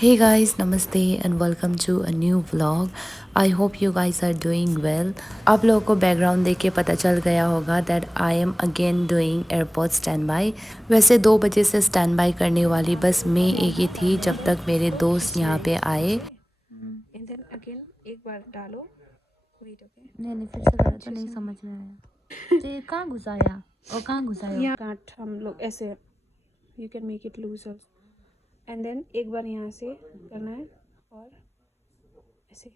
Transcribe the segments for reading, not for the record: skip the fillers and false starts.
Hey guys, namaste and welcome to a new vlog. I hope you guys are doing well. आप लोगों को background देख के पता चल गया होगा that I am again doing airport standby. वैसे 2 बजे से स्टैंड बाई करने वाली बस मैं एक ही थी जब तक मेरे दोस्त यहाँ पे आए। एंड देन अगेन एक बार डालो। Wait okay. नहीं नहीं फिर से करो तो नहीं समझ में आया। तो ये कहाँ घुसाया और कहाँ घुसाया? यहाँ गांठ हम लोग ऐसे you can make it loose and then एक बार यहाँ से करना है और ऐसे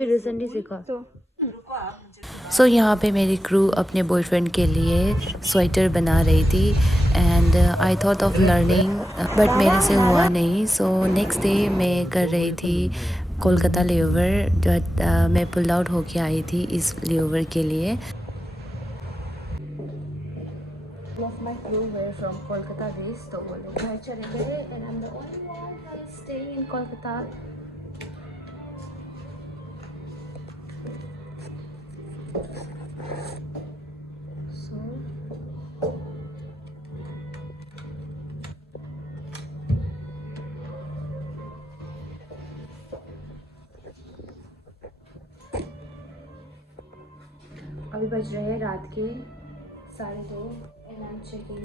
रिसेंटली सीखा तो सो यहाँ पे मेरी क्रू अपने बॉयफ्रेंड के लिए स्वेटर बना रही थी and I thought of learning but मेरे से हुआ नहीं। सो नेक्स्ट डे मैं कर रही थी कोलकाता लेओवर बट मैं पुल आउट होके आई थी इस लेओवर के लिए। Of my crew were from Kolkata based, तो वो लोग घर चले गए and I'm the only one who is staying in Kolkata. So अभी बज रहे हैं रात के 2:30 एंड आई एम चेकिंग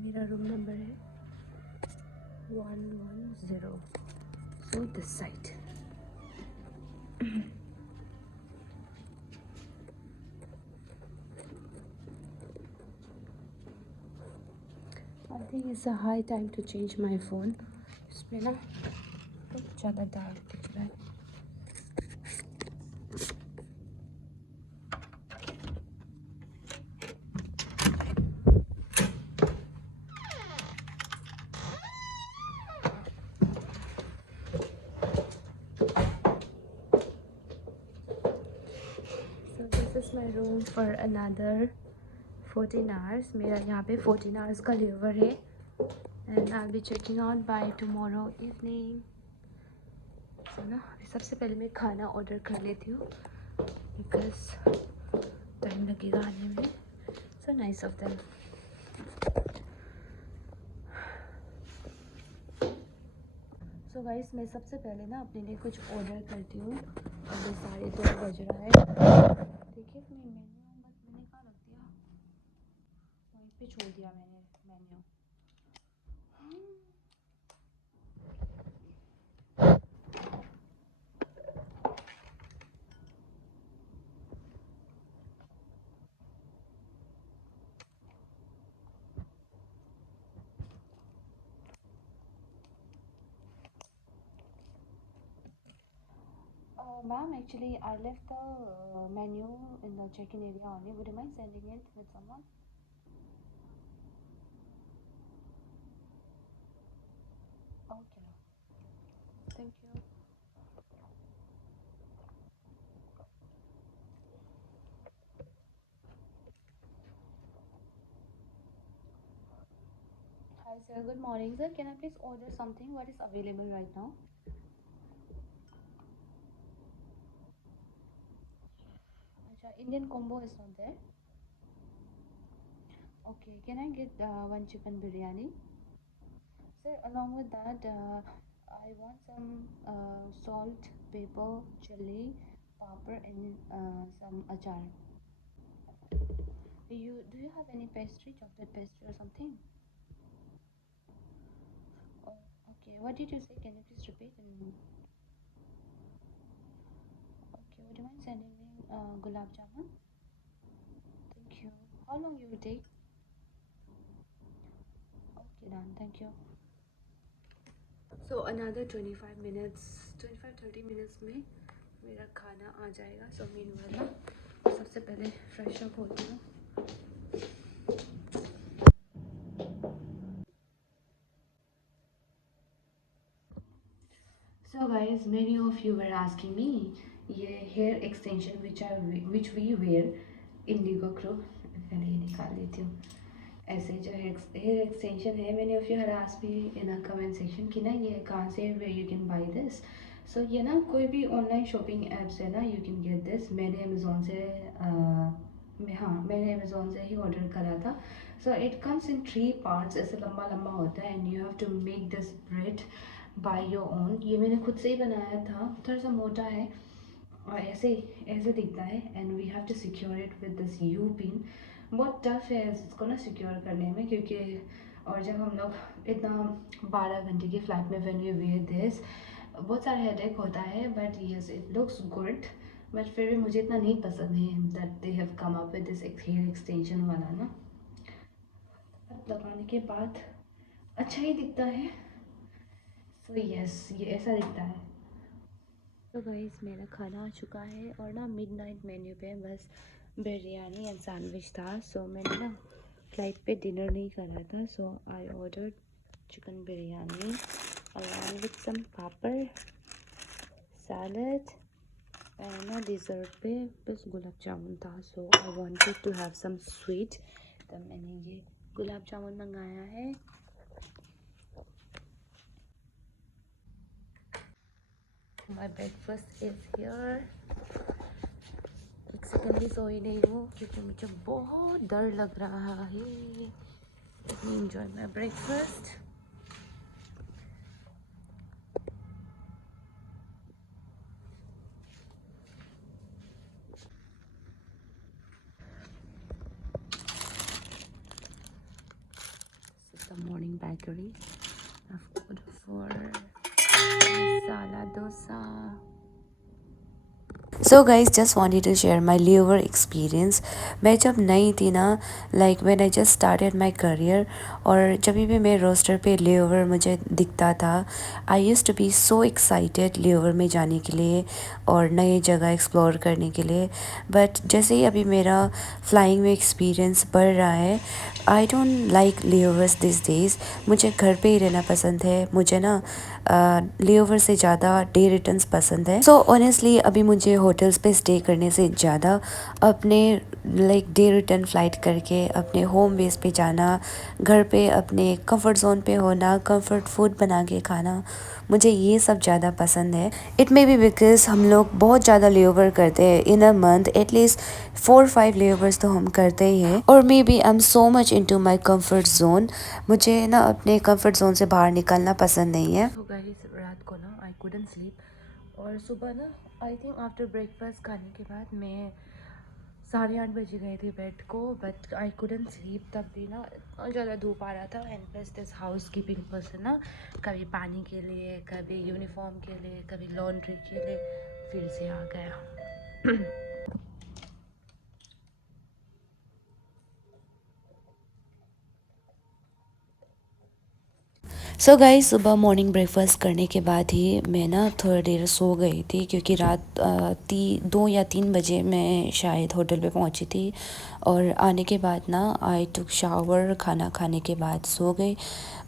मेरा रूम नंबर है 110 so this side. I think it's a high time to change my phone. इसमें ना बहुत ज़्यादा डार्क दिख रहा है। So this is my room for another 14 hours. मेरा यहाँ पे 14 hours का लेवर है and I'll be checking out by tomorrow evening. So ना सबसे पहले मैं खाना ऑर्डर कर लेती हूँ because टाइम लगेगा आने में। So nice of them. So guys मैं सबसे पहले ना अपने लिए कुछ ऑर्डर करती हूँ। अभी 2:30 बज रहा है। देखिए अपनी मेन्यू बस मैंने कहाँ रख दिया, वहीं पे छोड़ दिया मैंने menu. Ma'am, actually, I left the menu in the check-in area only. Would you mind sending it with someone? Okay, thank you. Hi, sir. Good morning, sir. Can I please order something? What is available right now? Acha, Indian combo is not there. Okay, can I get one chicken biryani? Sir, along with that, I want some salt, pepper, chili, pepper, and some achar. Do you have any pastry, chocolate pastry or something? Oh, okay. What did you say? Can you please repeat? Okay. Would you mind sending me gulab jamun? Thank you. How long you will take? Okay, done. Thank you. So another 25 minutes, 25-30 minutes में मेरा खाना आ जाएगा। So meanwhile ना सबसे पहले fresh up होती हूँ। So guys, many of you were asking me ये hair extension which we wear Indigo Crow, पहले ये निकाल लेती हूँ। ऐसे जो हेयर एक्सटेंशन है, मैंने ऑफ यू हरास भी इन अ कमेंट सेक्शन कि ना ये कहाँ से way you can buy this. So ये ना कोई भी ऑनलाइन शॉपिंग ऐप्स है ना, यू कैन गेट दिस। मैंने अमेज़ोन से मैंने अमेज़ोन से ही ऑर्डर करा था। So it comes in 3 parts, ऐसे लंबा लंबा होता है and you have to make this bread by your own. ये मैंने खुद से ही बनाया था, थोड़ा सा मोटा है और ऐसे ऐसे दिखता है and we have to secure it with this U pin. बहुत टफ है इसको ना सिक्योर करने में, क्योंकि और जब हम लोग इतना 12 घंटे की फ़्लाइट में व्हेन यू वेयर दिस, बहुत सारा हेडेक होता है। But yes it looks good, but फिर भी मुझे इतना नहीं पसंद है that they have come up with this hair extension वाला ना। लगाने के बाद अच्छा ही दिखता है। सो यस ये ऐसा दिखता है। तो गाइस मेरा खाना आ चुका है और ना मिडनाइट मेन्यू पे बस बिरयानी एंड सैंडविच था। सो मैंने ना फ्लाइट पे डिनर नहीं करा था, so I order chicken biryani along with some papad, salad and ना डिज़र्ट पे बस गुलाब जामुन था। So I wanted to have some sweet, तब मैंने ये गुलाब जामुन मंगाया है। My breakfast is here. एक सेकंड भी सोई नहीं हूँ क्योंकि मुझे बहुत डर लग रहा है। Let me enjoy my breakfast. This is the morning bakery. I've ordered for masala dosa. So guys just wanted to share my layover experience. मैं जब नई थी ना, like when I just started my career, और जब भी मैं roster पे लेवर मुझे दिखता था, I used to be so excited layover में जाने के लिए और नई जगह एक्सप्लोर करने के लिए। बट जैसे ही अभी मेरा फ्लाइंग में एक्सपीरियंस बढ़ रहा है, I don't like layovers these days. मुझे घर पे ही रहना पसंद है। मुझे ना लेओवर से ज़्यादा डे रिटर्न्स पसंद है। सो ऑनेस्टली अभी मुझे होटल्स पे स्टे करने से ज़्यादा अपने लाइक डे रिटर्न फ़्लाइट करके अपने होम बेस पे जाना, घर पे अपने कंफर्ट जोन पे होना, कंफर्ट फूड बना के खाना, मुझे ये सब ज़्यादा पसंद है। इट मे बी बिकॉज हम लोग बहुत ज़्यादा लेओवर करते हैं इन अ मंथ, एटलीस्ट 4-5 लेओवर्स तो हम करते ही हैं। और maybe I am so much into my comfort zone. मुझे ना अपने कंफर्ट जोन से बाहर निकलना पसंद नहीं है। तो गाइस रात को ना आई कुडंट स्लीप, और सुबह ना आई थिंक आफ्टर ब्रेकफास्ट खाने के बाद मैं 8:30 बजे गए थे बेड को, बट आई कुडंट स्लीप। तब भी ना इतना ज़्यादा धूप आ रहा था and plus this house keeping person ना कभी पानी के लिए, कभी यूनिफॉर्म के लिए, कभी लॉन्ड्री के लिए फिर से आ गया। सो गाइस सुबह मॉर्निंग ब्रेकफास्ट करने के बाद ही मैं ना थोड़ी देर सो गई थी, क्योंकि रात 2 या 3 बजे मैं शायद होटल पे पहुंची थी। और आने के बाद ना आई टुक शावर, खाना खाने के बाद सो गई।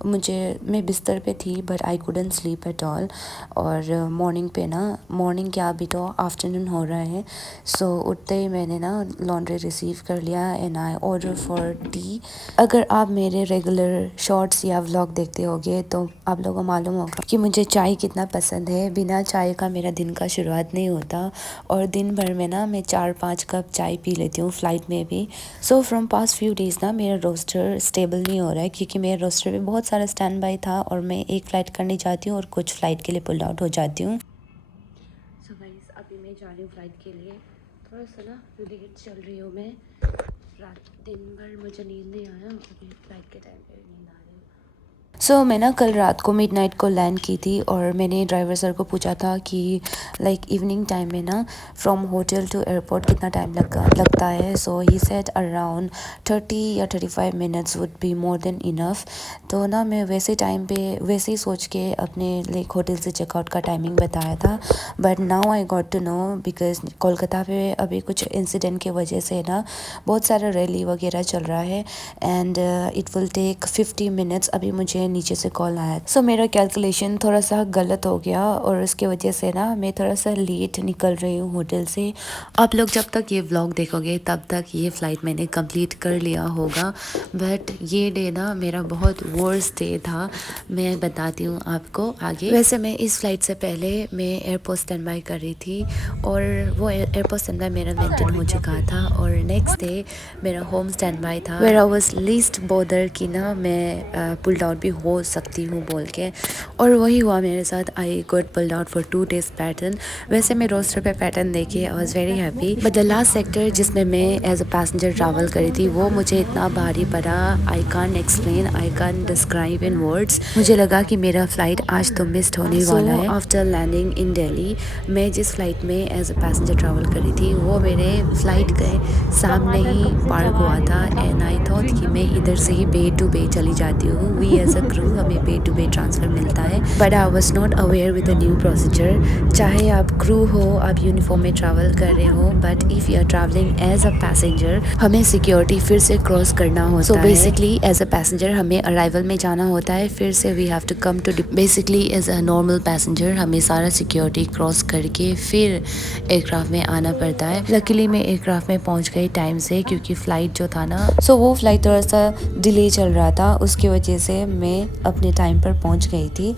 मैं बिस्तर पे थी but I couldn't sleep at all. और मॉर्निंग क्या, अभी तो आफ्टरनून हो रहा है। सो उठते ही मैंने ना लॉन्ड्री रिसीव कर लिया and I order for T. अगर आप मेरे रेगुलर शॉर्ट्स या व्लॉग देखते होगे तो आप लोगों को मालूम होगा कि मुझे चाय कितना पसंद है। बिना चाय का मेरा दिन का शुरुआत नहीं होता, और दिन भर में ना मैं 4-5 कप चाय पी लेती हूँ फ़्लाइट में भी। So from past few days ना मेरा रोस्टर स्टेबल नहीं हो रहा है, क्योंकि मेरे रोस्टर पे बहुत सारा स्टैंड बाई था और मैं एक फ़्लाइट करनी चाहती हूँ और कुछ फ़्लाइट के लिए पुल आउट हो जाती हूँ। सो गाइस अभी मैं जा रही हूँ फ़्लाइट के लिए। थोड़ा सा ना लेट चल रही हूँ मैं। रात दिन भर मुझे नींद नहीं आया, अभी फ़्लाइट के टाइम पे नींद आ रही है। सो मैं ना कल रात को मिडनाइट को लैंड की थी, और मैंने ड्राइवर सर को पूछा था कि लाइक इवनिंग टाइम में ना फ्रॉम होटल टू एयरपोर्ट कितना टाइम लगता है। सो ही सेड अराउंड 30 या 35 minutes would be more than enough. तो ना मैं वैसे टाइम पे वैसे ही सोच के अपने लाइक होटल से चेकआउट का टाइमिंग बताया था। But now I got to know, because Kolkata पे अभी कुछ इंसिडेंट की वजह से ना बहुत सारा रैली वगैरह चल रहा है and it will take 50 minutes. अभी मुझे नीचे से कॉल आया। सो मेरा कैलकुलेशन थोड़ा सा गलत हो गया और उसके वजह से ना मैं थोड़ा सा लेट निकल रही हूँ होटल से। आप लोग जब तक ये व्लॉग देखोगे तब तक ये फ़्लाइट मैंने कंप्लीट कर लिया होगा, बट ये डे ना मेरा बहुत वर्स्ट डे था। मैं बताती हूँ आपको आगे। वैसे मैं इस फ़्लाइट से पहले मैं एयरपोर्ट स्टैंड बाय कर रही थी और वो एयरपोर्ट स्टैंड बाय मेरा मेंटेन हो चुका था और नेक्स्ट डे मेरा होम स्टैंड बाय था where I was least bother कि ना मैं पुल्ड आउट भी हो सकती हूँ बोल के, और वही हुआ मेरे साथ। I got pulled out for 2 days pattern. वैसे मैं रोस्टर पे पैटर्न देखे I was very happy, but the last sector जिसमें मैं एज अ पैसेंजर ट्रैवल करी थी वो मुझे इतना भारी पड़ा, I can't explain, I can't describe in words. मुझे लगा कि मेरा फ्लाइट आज तो मिस्ड होने वाला है। आफ्टर लैंडिंग इन दिल्ली, मैं जिस फ्लाइट में एज अ पैसेंजर ट्रैवल करी थी वो मेरे फ्लाइट के सामने ही पार्क हुआ था एंड आई थॉट कि मैं इधर से ही बे टू बे चली जाती हूँ। वी एज अ क्रू हमें बे टू बे ट्रांसफ़र मिलता है, but I was not aware with the new procedure. चाहे आप क्रू हो, आप यूनिफॉर्म में ट्रैवल कर रहे हो, but if you are travelling as a passenger हमें सिक्योरिटी फिर से क्रॉस करना होता है। So basically as a passenger हमें अराइवल में जाना होता है, फिर से we have to come to basically as a normal passenger हमें सारा सिक्योरिटी क्रॉस करके फिर एयरक्राफ्ट में आना पड़ता है। लकीली मैं एयरक्राफ्ट में पहुंच गई टाइम से, क्योंकि फ़्लाइट जो था ना सो वो फ़्लाइट थोड़ा सा डिले चल रहा था, उसकी वजह से मैं अपने टाइम पर पहुंच गई थी।